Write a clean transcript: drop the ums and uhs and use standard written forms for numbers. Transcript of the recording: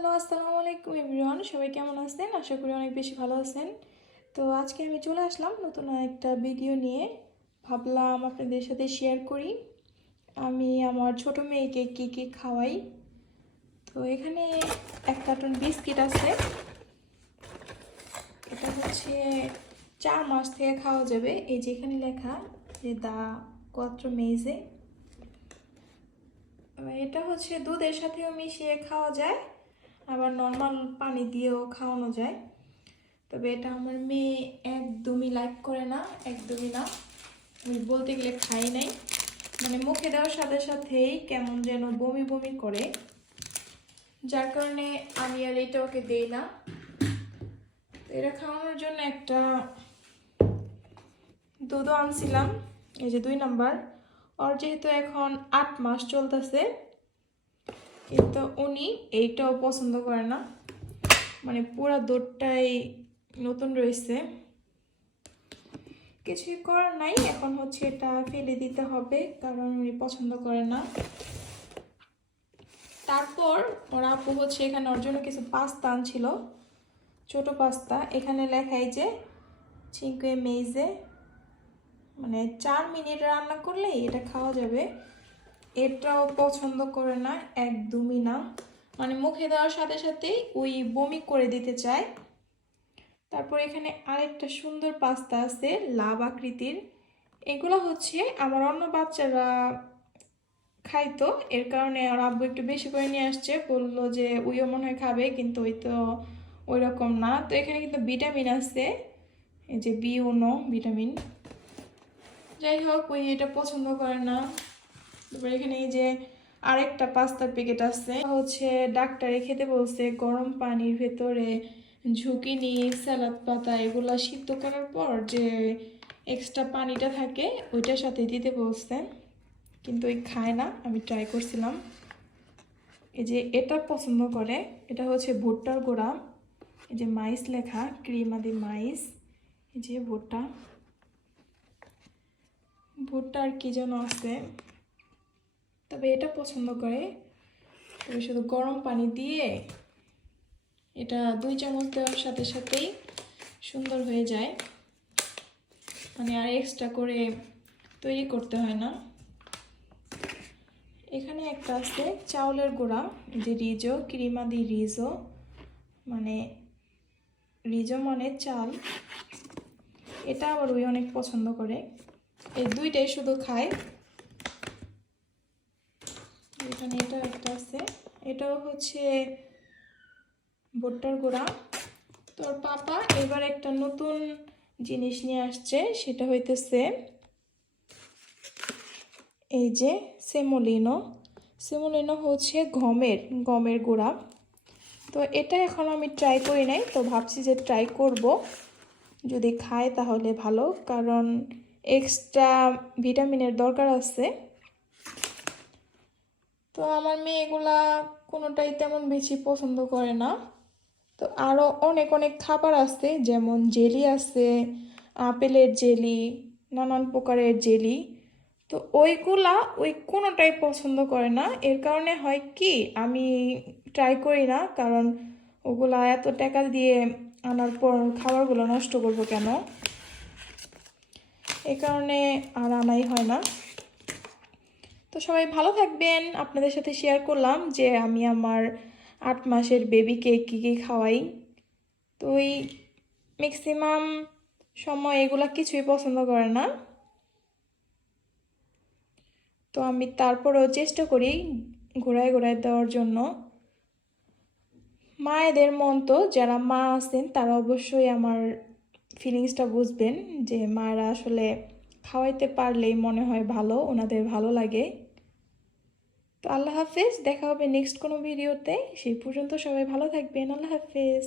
Hello, আসসালামু আলাইকুম everyone. সবাই কেমন আছেন? আশা করি অনেক বেশি ভালো আছেন। তো আজকে আমি চলে আসলাম নতুন একটা ভিডিও নিয়ে। ভাবলাম আপনাদের সাথে শেয়ার করি আমি আমার ছোট মেয়েকে কী কী খাওয়াই। তো এখানে এক কার্টন বিস্কিট আছে। এটা হচ্ছে 4 মাস থেকে খাওয়া যাবে। এই যে এখানে লেখা যে দা 4 meses। এটা হচ্ছে দুধের সাথেও মিশিয়ে খাওয়া যায়, আবার নর্মাল পানি দিয়েও খাওয়ানো যায়। তবে এটা আমার মেয়ে একদমই লাইক করে না, একদমই না। আমি বলতে গেলে খাই নাই, মানে মুখে দেওয়ার সাথে সাথেই কেমন যেন বমি বমি করে, যার কারণে আমি আর এটা ওকে দেই না। এটা খাওয়ানোর জন্য একটা দুধও আনছিলাম, এই যে 2 নাম্বার। ওর যেহেতু এখন 8 মাস চলতেছে, কিন্তু উনি এইটাও পছন্দ করে না, মানে পুরো দুধটাই নতুন রয়েছে। কিছুই করার নাই, এখন হচ্ছে এটা ফেলে দিতে হবে কারণ উনি পছন্দ করে না। তারপর ওর আপু হচ্ছে এখানে ওর জন্য কিছু পাস্তা আনছিল, ছোট পাস্তা। এখানে লেখাই যে 5 meses, মানে 4 মিনিট রান্না করলে এটা খাওয়া যাবে। এটাও পছন্দ করে না, একদমই না, মানে মুখে দেওয়ার সাথে সাথেই ওই বমি করে দিতে চায়। তারপর এখানে আরেকটা সুন্দর পাস্তা আছে লাভ আকৃতির। এগুলো হচ্ছে আমার অন্য বাচ্চারা খাইতো, এর কারণে আর আব্বু একটু বেশি করে নিয়ে আসছে, বললো যে ওইও মনে হয় খাবে, কিন্তু ওই তো ওই রকম না। তো এখানে কিন্তু ভিটামিন আছে, এই যে B1 ভিটামিন। যাই হোক, ওই এটা পছন্দ করে না। তারপর এখানে এই যে আরেকটা পাস্তার প্যাকেট আছে, হচ্ছে ডাক্তারে খেতে বলছে গরম পানির ভেতরে ঝুঁকিনি, সালাদ পাতা এগুলা সিদ্ধ করার পর যে এক্সট্রা পানিটা থাকে ওইটার সাথে দিতে বলছে, কিন্তু ওই খায় না। আমি ট্রাই করছিলাম, এই যে এটা পছন্দ করে। এটা হচ্ছে ভুট্টার গুঁড়া, এই যে মাইস লেখা, ক্রিমাদি মাইস। এই যে ভুট্টা ভুট্টার কি যেন আছে, তবে এটা পছন্দ করে। তবে শুধু গরম পানি দিয়ে এটা 2 চামচ দেওয়ার সাথে সাথেই সুন্দর হয়ে যায়, মানে আর এক্সট্রা করে তৈরি করতে হয় না। এখানে একটা আছে চাউলের গুঁড়া, যে রিজো, ক্রিমাদি রিজো, মানে রিজো মানে চাল। এটা আবার ওই অনেক পছন্দ করে, এই দুইটাই শুধু খায়। এখানে এটা একটা আছে, এটাও হচ্ছে ভুট্টার গুঁড়া। তোর পাপা এবার একটা নতুন জিনিস নিয়ে আসছে, সেটা হইতেছে এই যে সেমোলিনো। সেমোলিনো হচ্ছে গমের গুঁড়া। তো এটা এখন আমি ট্রাই করি নাই, তো ভাবছি যে ট্রাই করব, যদি খায় তাহলে ভালো, কারণ এক্সট্রা ভিটামিনের দরকার আছে। তো আমার মেয়ে এগুলা কোনোটাই তেমন বেশি পছন্দ করে না। তো আরও অনেক অনেক খাবার আছে, যেমন জেলি আছে, আপেলের জেলি, নানান প্রকারের জেলি। তো ওইগুলা ওই কোনোটাই পছন্দ করে না, এর কারণে হয় কি আমি ট্রাই করি না, কারণ ওগুলা এত টাকা দিয়ে আনার পর খাবারগুলো নষ্ট করবো কেন, এই কারণে আর আনাই হয় না। তো সবাই ভালো থাকবেন, আপনাদের সাথে শেয়ার করলাম যে আমি আমার 8 মাসের বেবিকে কী কী খাওয়াই। তো ওই ম্যাক্সিমাম সময় এগুলা কিছুই পছন্দ করে না, তো আমি তারপরেও চেষ্টা করি ঘোরায় ঘোরায় দেওয়ার জন্য। মায়েদের মন তো, যারা মা আছেন তারা অবশ্যই আমার ফিলিংসটা বুঝবেন, যে মায়েরা আসলে খাওয়াইতে পারলেই মনে হয় ভালো, ওনাদের ভালো লাগে। তো আল্লাহ হাফেজ, দেখা হবে নেক্সট কোনো ভিডিওতে। সেই পর্যন্ত সবাই ভালো থাকবেন, আল্লাহ হাফেজ।